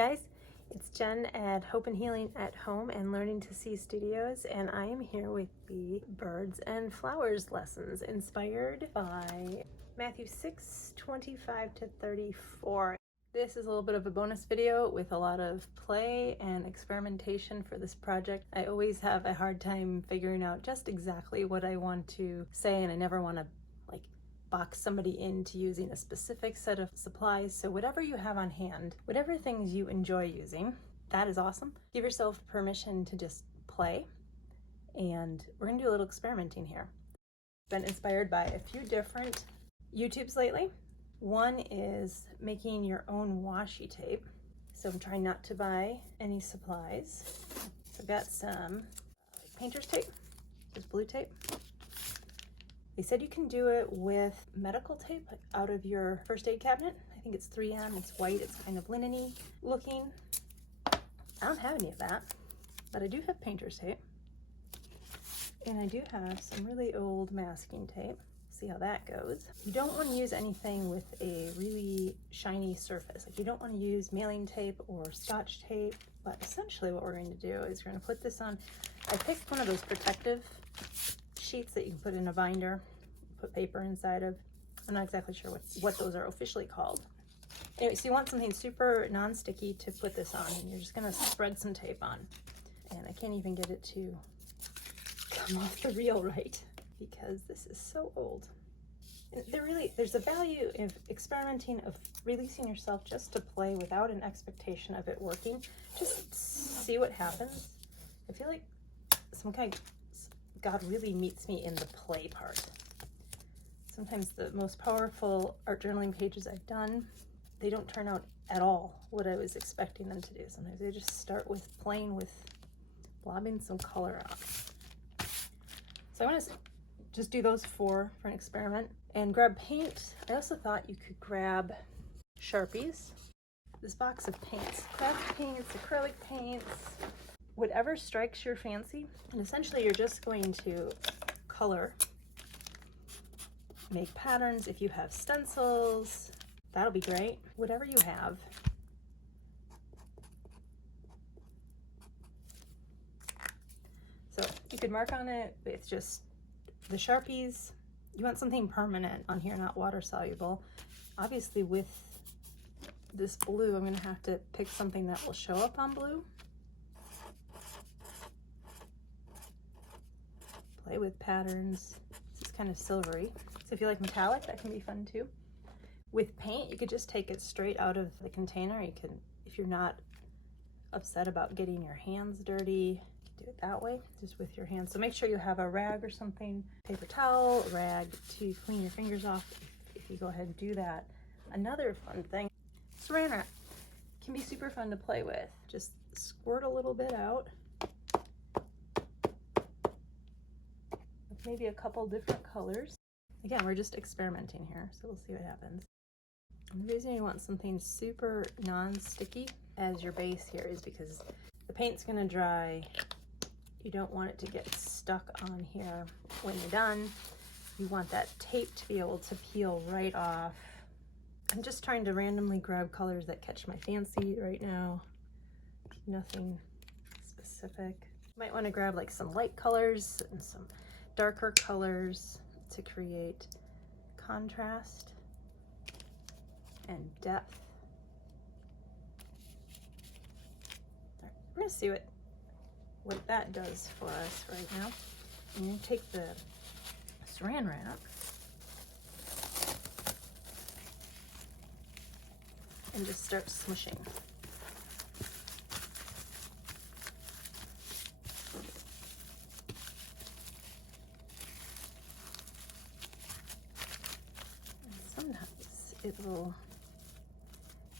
guys, it's Jen at Hope and Healing at Home and Learning to See Studios, and I am here with the Birds and Flowers lessons inspired by Matthew 6:25-34. This is a little bit of a bonus video with a lot of play and experimentation for this project. I always have a hard time figuring out just exactly what I want to say, and I never want to box somebody into using a specific set of supplies. So whatever you have on hand, whatever things you enjoy using, that is awesome. Give yourself permission to just play, and we're gonna do a little experimenting here. Been inspired by a few different YouTubes lately. One is making your own washi tape. So I'm trying not to buy any supplies. So I've got some painter's tape, just blue tape. They said you can do it with medical tape out of your first aid cabinet. I think it's 3M, it's white, it's kind of linen-y looking. I don't have any of that, but I do have painter's tape. And I do have some really old masking tape. See how that goes. You don't want to use anything with a really shiny surface. Like you don't want to use mailing tape or Scotch tape, but essentially what we're going to do is we're going to put this on. I picked one of those protective sheets that you can put in a binder, put paper inside of. I'm not exactly sure what those are officially called. Anyway, so you want something super non-sticky to put this on, and you're just gonna spread some tape on. And I can't even get it to come off the reel right because this is so old. And there's a value of experimenting, of releasing yourself just to play without an expectation of it working. Just see what happens. I feel like God really meets me in the play part. Sometimes the most powerful art journaling pages I've done, they don't turn out at all what I was expecting them to do. Sometimes they just start with playing with blobbing some color out. So I want to just do those for an experiment and grab paint. I also thought you could grab Sharpies. This box of paints, craft paints, acrylic paints, whatever strikes your fancy. And essentially you're just going to color, make patterns. If you have stencils, that'll be great. Whatever you have. So you could mark on it with just the Sharpies. You want something permanent on here, not water soluble. Obviously with this blue, I'm gonna have to pick something that will show up on blue. Play with patterns. This is kind of silvery. So if you like metallic, that can be fun too. With paint, you could just take it straight out of the container. You can, if you're not upset about getting your hands dirty, do it that way, just with your hands. So make sure you have a rag or something, paper towel, rag to clean your fingers off if you go ahead and do that. Another fun thing, saran wrap can be super fun to play with. Just squirt a little bit out. Maybe a couple different colors. Again, we're just experimenting here, so we'll see what happens. And the reason you want something super non-sticky as your base here is because the paint's gonna dry. You don't want it to get stuck on here when you're done. You want that tape to be able to peel right off. I'm just trying to randomly grab colors that catch my fancy right now. Nothing specific. You might want to grab like some light colors and some darker colors to create contrast and depth. Right, we're gonna see what that does for us right now. I'm gonna take the saran wrap and just start smushing. Sometimes it will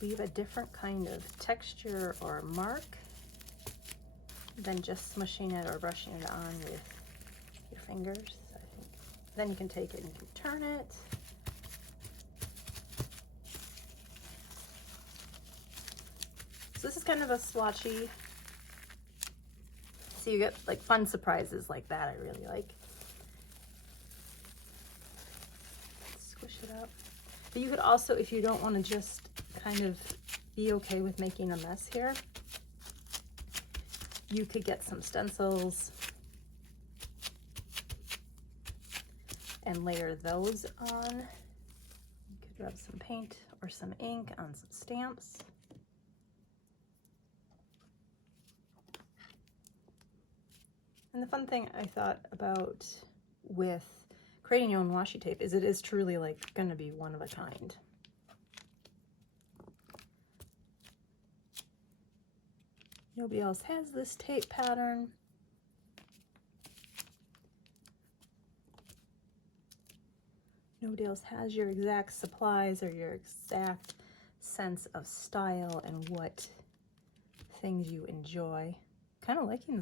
leave a different kind of texture or mark than just smushing it or brushing it on with your fingers. I think then you can take it and you can turn it. So this is kind of a swatchy. So you get like fun surprises like that. I really like. Squish it up. But you could also, if you don't want to just kind of be okay with making a mess here, you could get some stencils and layer those on. You could rub some paint or some ink on some stamps. And the fun thing I thought about with creating your own washi tape is it is truly like going to be one of a kind. Nobody else has this tape pattern. Nobody else has your exact supplies or your exact sense of style and what things you enjoy. Kind of liking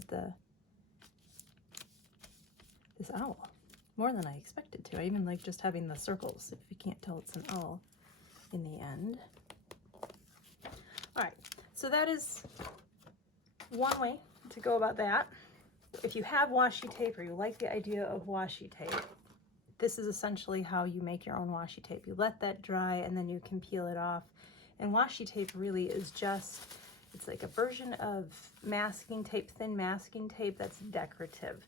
this owl more than I expected to. I even like just having the circles, if you can't tell it's an owl in the end. All right, so that is one way to go about that. If you have washi tape or you like the idea of washi tape, this is essentially how you make your own washi tape. You let that dry and then you can peel it off. And washi tape really is just, it's like a version of masking tape, thin masking tape that's decorative.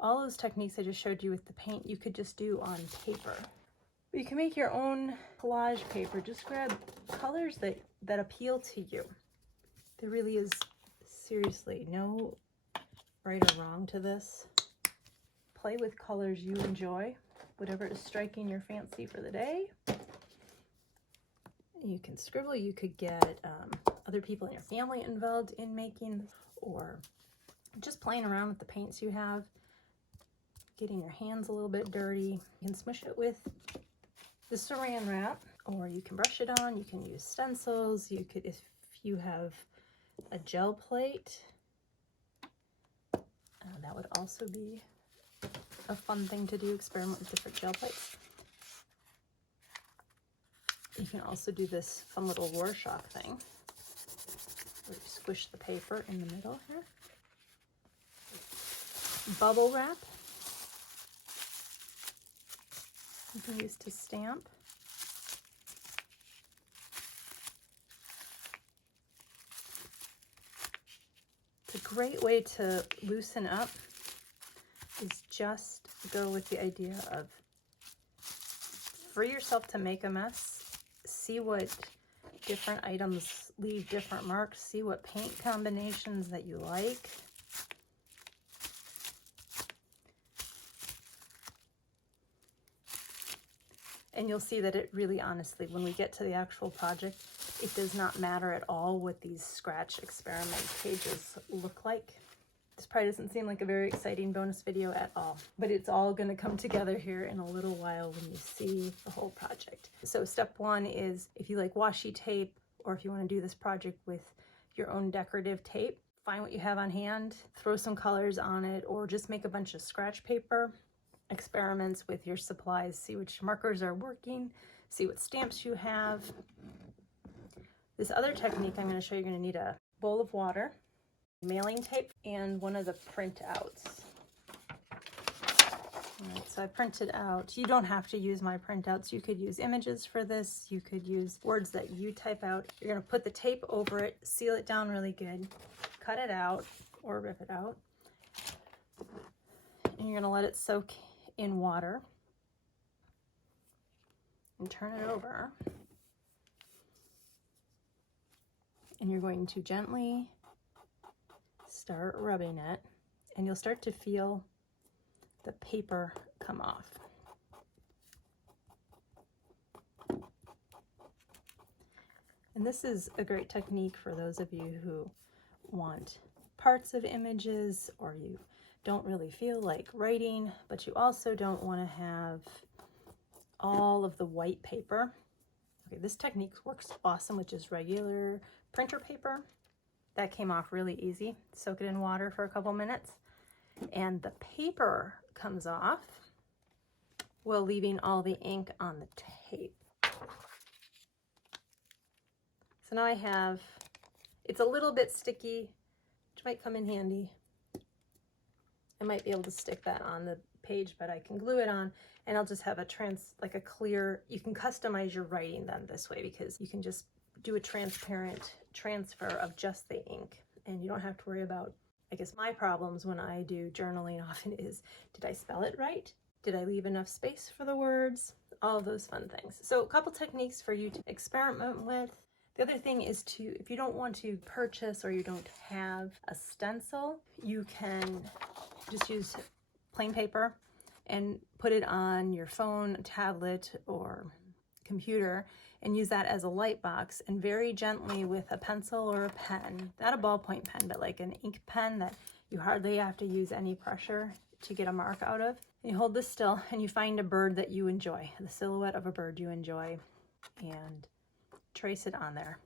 All those techniques I just showed you with the paint, you could just do on paper. But you can make your own collage paper. Just grab colors that appeal to you. There really is seriously no right or wrong to this. Play with colors you enjoy, whatever is striking your fancy for the day. You can scribble, you could get other people in your family involved in making, or just playing around with the paints you have, getting your hands a little bit dirty. You can smush it with the saran wrap, or you can brush it on. You can use stencils. You could, if you have a gel plate, that would also be a fun thing to do, experiment with different gel plates. You can also do this fun little Rorschach thing, where you squish the paper in the middle here. Bubble wrap you can use to stamp. It's a great way to loosen up is just go with the idea of free yourself to make a mess, see what different items leave different marks, see what paint combinations that you like. And you'll see that it really, honestly, when we get to the actual project, it does not matter at all what these scratch experiment pages look like. This probably doesn't seem like a very exciting bonus video at all, but it's all going to come together here in a little while when you see the whole project. So step one is, if you like washi tape, or if you want to do this project with your own decorative tape, find what you have on hand, throw some colors on it, or just make a bunch of scratch paper. Experiments with your supplies, see which markers are working, see what stamps you have. This other technique I'm going to show you, you're going to need a bowl of water, mailing tape, and one of the printouts. All right, so I printed out, you don't have to use my printouts, you could use images for this, you could use words that you type out. You're going to put the tape over it, seal it down really good, cut it out or rip it out, and you're going to let it soak in water and turn it over, and you're going to gently start rubbing it, and you'll start to feel the paper come off. And this is a great technique for those of you who want parts of images, or you don't really feel like writing, but you also don't want to have all of the white paper. Okay, this technique works awesome with just regular printer paper. That came off really easy. Soak it in water for a couple minutes, and the paper comes off while leaving all the ink on the tape. So now I have, it's a little bit sticky, which might come in handy. I might be able to stick that on the page, but I can glue it on, and I'll just have a like a clear, you can customize your writing then this way, because you can just do a transparent transfer of just the ink, and you don't have to worry about, I guess my problems when I do journaling often is, did I spell it right? Did I leave enough space for the words? All of those fun things. So a couple techniques for you to experiment with. The other thing is to, if you don't want to purchase or you don't have a stencil, you can just use plain paper and put it on your phone, tablet, or computer and use that as a light box, and very gently with a pencil or a pen, not a ballpoint pen, but like an ink pen that you hardly have to use any pressure to get a mark out of. And you hold this still and you find a bird that you enjoy, the silhouette of a bird you enjoy, and trace it on there.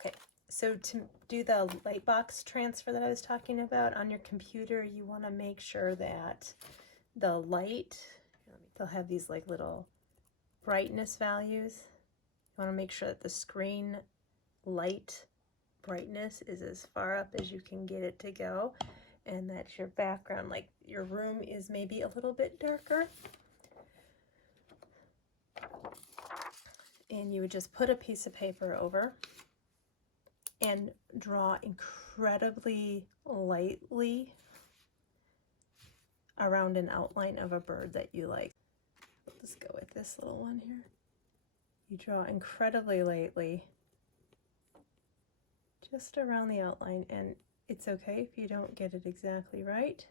Okay, so to do the light box transfer that I was talking about on your computer, you want to make sure that the light, they'll have these like little brightness values. You want to make sure that the screen light brightness is as far up as you can get it to go, and that your background, like your room, is maybe a little bit darker. And you would just put a piece of paper over and draw incredibly lightly around an outline of a bird that you like. Let's go with this little one here. You draw incredibly lightly just around the outline, and it's okay if you don't get it exactly right.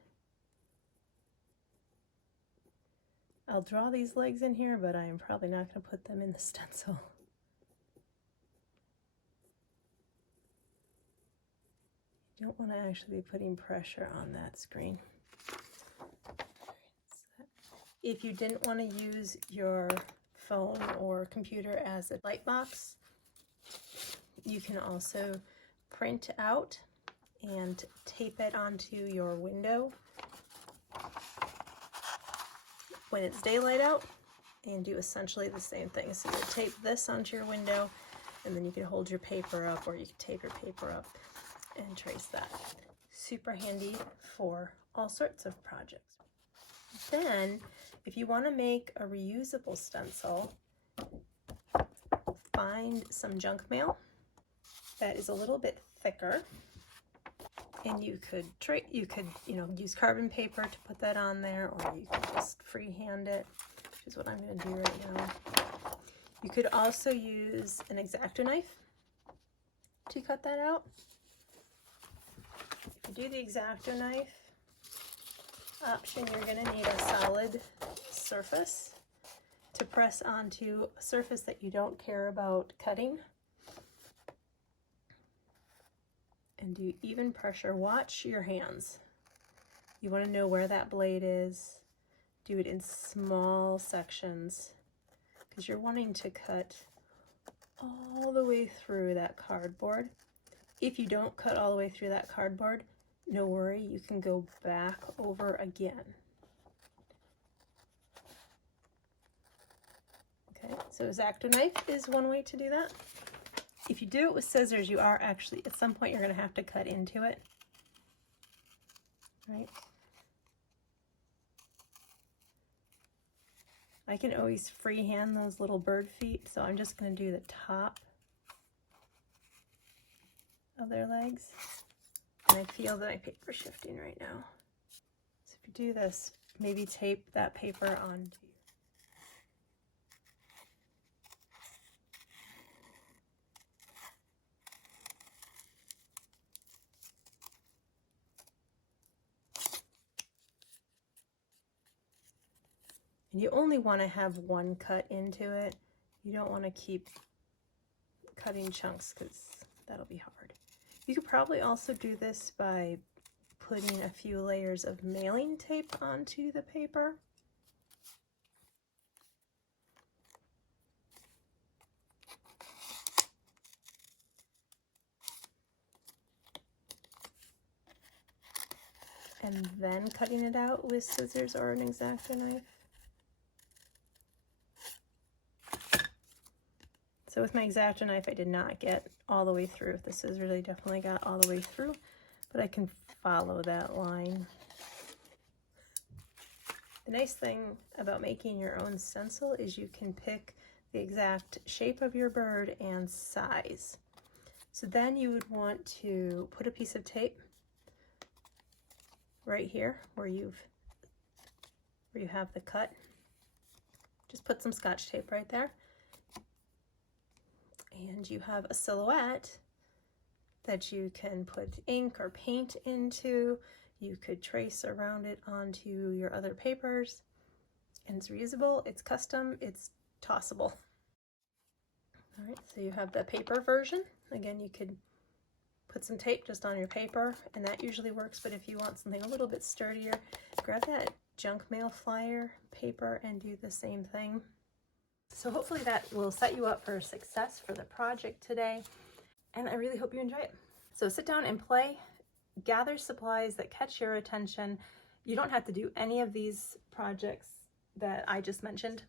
I'll draw these legs in here, but I am probably not going to put them in the stencil. You don't want to actually be putting pressure on that screen. If you didn't want to use your phone or computer as a light box, you can also print out and tape it onto your window when it's daylight out, and do essentially the same thing. So you tape this onto your window, and then you can hold your paper up, or you can tape your paper up and trace that. Super handy for all sorts of projects. Then, if you want to make a reusable stencil, find some junk mail that is a little bit thicker, and you could use carbon paper to put that on there, or you could just freehand it, which is what I'm going to do right now. You could also use an X-Acto knife to cut that out. If you do the X-Acto knife option, you're going to need a solid surface to press onto a surface that you don't care about cutting. And do even pressure. Watch your hands. You want to know where that blade is. Do it in small sections, because you're wanting to cut all the way through that cardboard. If you don't cut all the way through that cardboard, no worry, you can go back over again. Okay, so X-Acto knife is one way to do that. If you do it with scissors, you are actually, at some point, you're going to have to cut into it. Right? I can always freehand those little bird feet, so I'm just going to do the top of their legs. And I feel that my paper's shifting right now. So if you do this, maybe tape that paper onto you only want to have one cut into it. You don't want to keep cutting chunks, because that'll be hard. You could probably also do this by putting a few layers of mailing tape onto the paper. And then cutting it out with scissors or an X-Acto knife. So with my X-Acto knife, I did not get all the way through. With the scissors, I definitely got all the way through, but I can follow that line. The nice thing about making your own stencil is you can pick the exact shape of your bird and size. So then you would want to put a piece of tape right here where you have the cut. Just put some Scotch tape right there. And you have a silhouette that you can put ink or paint into. You could trace around it onto your other papers. And it's reusable, it's custom, it's tossable. All right, so you have the paper version. Again, you could put some tape just on your paper, and that usually works, but if you want something a little bit sturdier, grab that junk mail flyer paper and do the same thing. So hopefully that will set you up for success for the project today, and I really hope you enjoy it. So sit down and play, gather supplies that catch your attention. You don't have to do any of these projects that I just mentioned,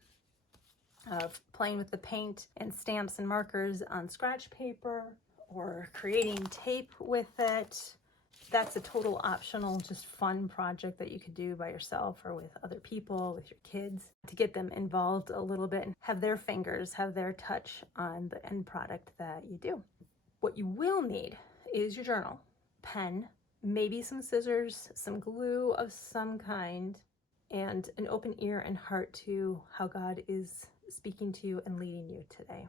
of playing with the paint and stamps and markers on scratch paper or creating tape with it. That's a total optional, just fun project that you could do by yourself or with other people, with your kids, to get them involved a little bit and have their fingers, have their touch on the end product that you do. What you will need is your journal, pen, maybe some scissors, some glue of some kind, and an open ear and heart to how God is speaking to you and leading you today.